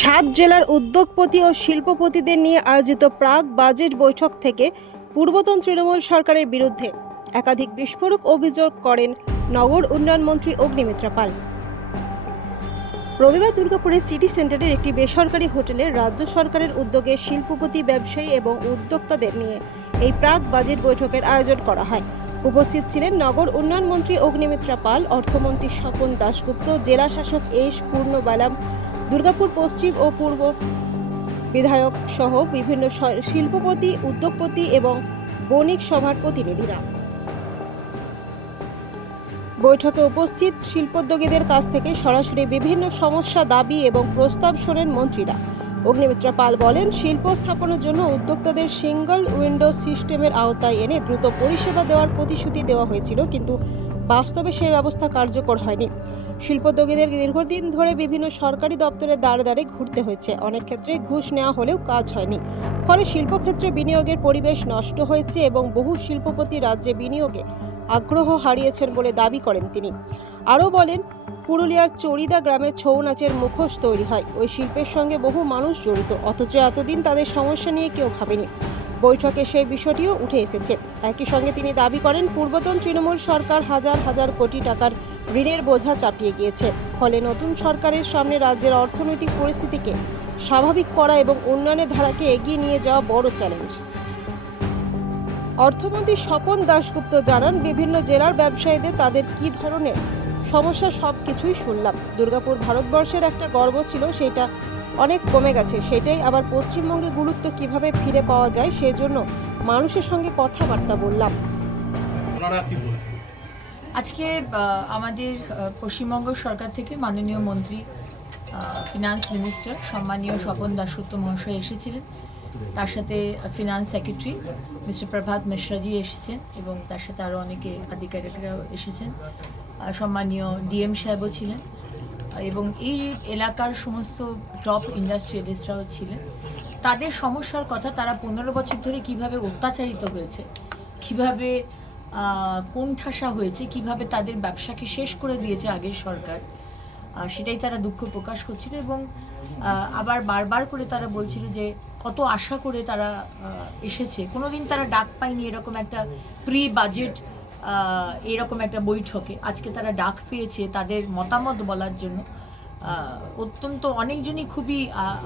সাত জেলার উদ্যোগপতি ও শিল্পপতিদের নিয়ে আয়োজিত প্রাক বাজেট বৈঠক থেকে পূর্বতন তৃণমূল সরকারের বিরুদ্ধে একাধিক বিস্ফোরক অভিযোগ করেন নগর উন্নয়ন মন্ত্রী অগ্নিমিত্রা পাল। রবিবার দুর্গাপুরের সিটি সেন্টারের একটি বেসরকারি হোটেলে রাজ্য সরকারের উদ্যোগে শিল্পপতি, ব্যবসায়ী এবং উদ্যোক্তাদের নিয়ে এই প্রাক বাজেট বৈঠকের আয়োজন করা হয়। উপস্থিত ছিলেন নগর উন্নয়ন মন্ত্রী অগ্নিমিত্রা পাল, অর্থমন্ত্রী স্বপন দাশগুপ্ত, জেলা শাসক এস পূর্ণবালাম, দুর্গাপুর পশ্চিম ও পূর্ব বিধায়ক সহ বিভিন্ন শিল্পপতি, উদ্যোগপতি এবং বণিক সভার প্রতিনিধিরা। বৈঠকে উপস্থিত শিল্পোদ্যোগীদের কাছ থেকে সরাসরি বিভিন্ন সমস্যা, দাবি এবং প্রস্তাব শোনেন মন্ত্রীরা। অগ্নিমিত্রা পাল বলেন, শিল্প স্থাপনের জন্য উদ্যোক্তাদের সিঙ্গল উইন্ডো সিস্টেমের আওতায় এনে দ্রুত পরিষেবা দেওয়ার প্রতিশ্রুতি দেওয়া হয়েছিল, কিন্তু বাস্তবে সেই ব্যবস্থা কার্যকর হয়নি। শিল্পোদ্যোগীদের দীর্ঘদিন ধরে বিভিন্ন সরকারি দপ্তরে দাঁড়ে দাঁড়িয়ে ঘুরতে হয়েছে। অনেক ক্ষেত্রে ঘুষ নেওয়া হলেও কাজ হয়নি, ফলে শিল্পক্ষেত্রে বিনিয়োগের পরিবেশ নষ্ট হয়েছে এবং বহু শিল্পপতি রাজ্যে বিনিয়োগে আগ্রহ হারিয়েছেন বলে দাবি করেন তিনি। আরও বলেন, পুরুলিয়ার চড়িদা গ্রামে ছৌ নাচের মুখোশ তৈরি হয়। ওই শিল্পের সঙ্গে বহু মানুষ জড়িত, অথচ এতদিন তাদের সমস্যা নিয়ে কেউ ভাবেনি। বৈঠকে সেই বিষয়টিও উঠে এসেছে। একই সঙ্গে তিনি দাবি করেন, পূর্বতন তৃণমূল সরকার হাজার হাজার কোটি টাকার ঋণের বোঝা চাপিয়ে গিয়েছে, ফলে নতুন সরকারের সামনে রাজ্যের অর্থনৈতিক পরিস্থিতিকে স্বাভাবিক করা এবং উন্নয়নের ধারাকে এগিয়ে নিয়ে যাওয়া বড় চ্যালেঞ্জ। অর্থমন্ত্রী স্বপন দাশগুপ্ত জানান, বিভিন্ন জেলার ব্যবসায়ীদের তাদের কী ধরনের সমস্যা সব কিছুই শুনলাম। দুর্গাপুর ভারতবর্ষের একটা গর্ব ছিল, সেটা অনেক কমে গেছে। সেটাই আবার পশ্চিমবঙ্গে গুরুত্ব কিভাবে ফিরে পাওয়া যায় সেজন্য মানুষের সঙ্গে কথাবার্তা বললাম। আজকে আমাদের পশ্চিমবঙ্গ সরকার থেকে মাননীয় মন্ত্রী, ফিনান্স মিনিস্টার সম্মানীয় স্বপন দাশগুপ্ত মহাশয় এসেছিলেন। তার সাথে ফিনান্স সেক্রেটারি মিস্টার প্রভাত মিশ্রাজি এসেছেন এবং তার সাথে আরও অনেকে আধিকারিকরাও এসেছেন। সম্মানীয় ডিএম সাহেবও ছিলেন এবং এই এলাকার সমস্ত টপ ইন্ডাস্ট্রিয়ালিস্টরাও ছিলেন। তাদের সমস্যার কথা, তারা 15 বছর ধরে কিভাবে অত্যাচারিত হয়েছে, কিভাবে কোণঠাসা হয়েছে, কিভাবে তাদের ব্যবসাকে শেষ করে দিয়েছে আগের সরকার, সেটাই তারা দুঃখ প্রকাশ করছিল। এবং আবার বারবার করে তারা বলছিল যে কত আশা করে তারা এসেছে, কোনোদিন তারা ডাক পায়নি এরকম একটা প্রি বাজেট, এরকম একটা বৈঠকে। আজকে তারা ডাক পেয়েছে তাদের মতামত বলার জন্য। অত্যন্ত অনেকজনই খুবই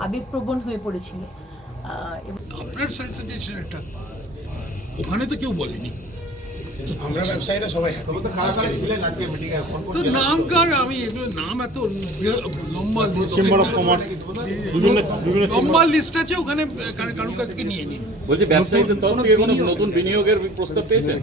আবেগপ্রবণ হয়ে পড়েছিল। আপনার সাজেশন একটা, ওখানে তো কেউ বলেনি, আমরা ব্যবসায়ীরা সবাই তো নামকার আমি এগুলো নাম এত লম্বা লম্বা লিস্ট আছে, ওখানে কারোর কাছকে নিয়ে নিন। বলছি, ব্যবসায়ীদের তরফ থেকে কোনো নতুন বিনিয়োগের প্রস্তাব পেয়েছেন?